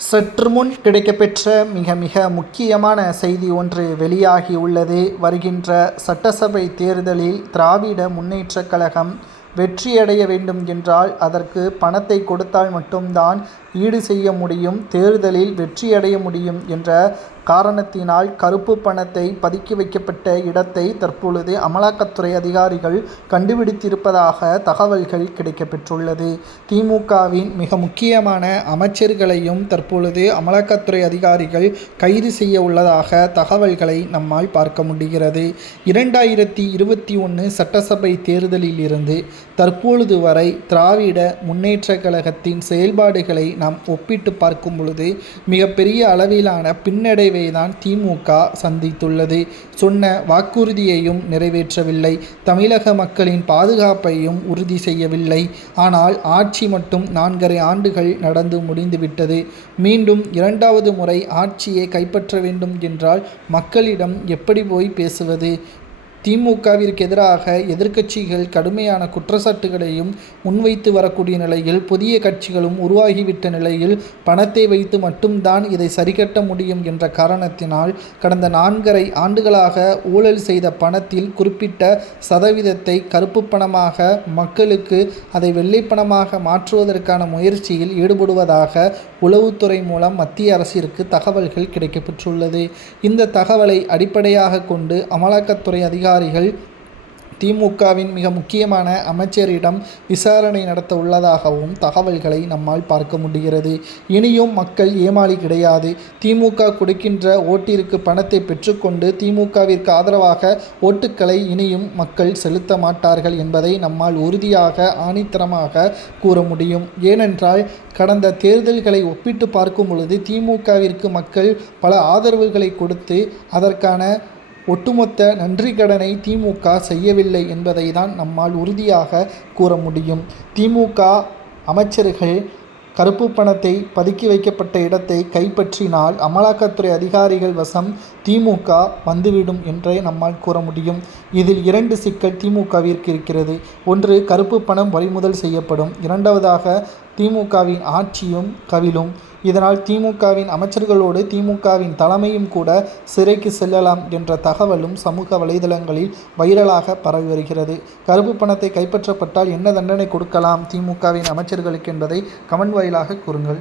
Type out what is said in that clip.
சற்று முன் கிடைக்கப்பெற்ற மிக மிக முக்கியமான செய்தி ஒன்று வெளியாகி உள்ளது. வருகின்ற சட்டசபை தேர்தலில் திராவிட முன்னேற்றக் கழகம் வெற்றியடைய வேண்டும் என்றால் அதற்கு பணத்தை கொடுத்தால் மட்டும்தான் ஈடு செய்ய முடியும் தேர்தலில் வெற்றியடைய முடியும் என்ற காரணத்தினால் கருப்பு பணத்தை பதுக்கி வைக்கப்பட்ட இடத்தை தற்பொழுது அமலாக்கத்துறை அதிகாரிகள் கண்டுபிடித்திருப்பதாக தகவல்கள் கிடைக்கப்பெற்றுள்ளது. திமுகவின் மிக முக்கியமான அமைச்சர்களையும் தற்பொழுது அமலாக்கத்துறை அதிகாரிகள் கைது செய்ய உள்ளதாக தகவல்களை நம்மால் பார்க்க முடிகிறது. இரண்டாயிரத்தி இருபத்தி ஒன்று சட்டசபை தேர்தலில் இருந்து தற்பொழுது வரை திராவிட முன்னேற்ற கழகத்தின் செயல்பாடுகளை நாம் ஒப்பிட்டு பார்க்கும் பொழுது மிகப்பெரிய அளவிலான பின்னடை பின்னடைவை தான் திமுக சந்தித்துள்ளது. சொன்ன வாக்குறுதியையும் நிறைவேற்றவில்லை. தமிழக மக்களின் பாதுகாப்பையும் உறுதி செய்யவில்லை. ஆனால் ஆட்சி மட்டும் நான்கரை ஆண்டுகள் நடந்து முடிந்துவிட்டது. மீண்டும் இரண்டாவது முறை ஆட்சியை கைப்பற்ற வேண்டும் என்றால் மக்களிடம் எப்படி போய் பேசுவது? திமுகவிற்கு எதிராக எதிர்க்கட்சிகள் கடுமையான குற்றச்சாட்டுகளையும் முன்வைத்து வரக்கூடிய நிலையில் புதிய கட்சிகளும் உருவாகிவிட்ட நிலையில் பணத்தை வைத்து மட்டும்தான் இதை சரிகட்ட முடியும் என்ற காரணத்தினால் கடந்த நான்கரை ஆண்டுகளாக ஊழல் செய்த பணத்தில் குறிப்பிட்ட சதவீதத்தை கருப்பு பணமாக மக்களுக்கு அதை வெள்ளை பணமாக மாற்றுவதற்கான முயற்சியில் ஈடுபடுவதாக உளவுத்துறை மூலம் மத்திய அரசிற்கு தகவல்கள் கிடைக்கப்பெற்றுள்ளது. இந்த தகவலை அடிப்படையாக கொண்டு அமலாக்கத்துறை அதிகாரி அதிகாரிகள் திமுகவின் மிக முக்கியமான அமைச்சரிடம் விசாரணை நடத்த உள்ளதாகவும் தகவல்களை நம்மால் பார்க்க முடிகிறது. இனியும் மக்கள் ஏமாளி கிடையாது. திமுக கொடுக்கின்ற ஓட்டிற்கு பணத்தை பெற்றுக்கொண்டு திமுகவிற்கு ஆதரவாக ஓட்டுக்களை இனியும் மக்கள் செலுத்த மாட்டார்கள் என்பதை நம்மால் உறுதியாக ஆணித்தரமாக கூற முடியும். ஏனென்றால் கடந்த தேர்தல்களை ஒப்பிட்டு பார்க்கும் பொழுது திமுகவிற்கு மக்கள் பல ஆதரவுகளை கொடுத்து அதற்கான ஒட்டுமொத்த நன்றி கடனை திமுக செய்யவில்லை என்பதை தான் நம்மால் உறுதியாக கூற முடியும். திமுக அமைச்சர்கள் கருப்பு பணத்தை பதுக்கி வைக்கப்பட்ட இடத்தை கைப்பற்றினால் அமலாக்கத்துறை அதிகாரிகள் வசம் திமுக வந்துவிடும் என்றே நம்மால் கூற முடியும். இதில் இரண்டு சிக்கல் திமுகவிற்கு இருக்கிறது. ஒன்று கருப்பு பணம் பறிமுதல் செய்யப்படும். இரண்டாவதாக திமுகவின் ஆட்சியும் கவிழும். இதனால் திமுகவின் அமைச்சர்களோடு திமுகவின் தலைமையும் கூட சிறைக்கு செல்லலாம் என்ற தகவலும் சமூக வலைதளங்களில் வைரலாக பரவி வருகிறது. கருப்பு பணத்தை கைப்பற்றப்பட்டால் என்ன தண்டனை கொடுக்கலாம்? திமுகவின் அமைச்சர்களுக்கு என்பதை கமெண்ட் வாயிலாக கூறுங்கள்.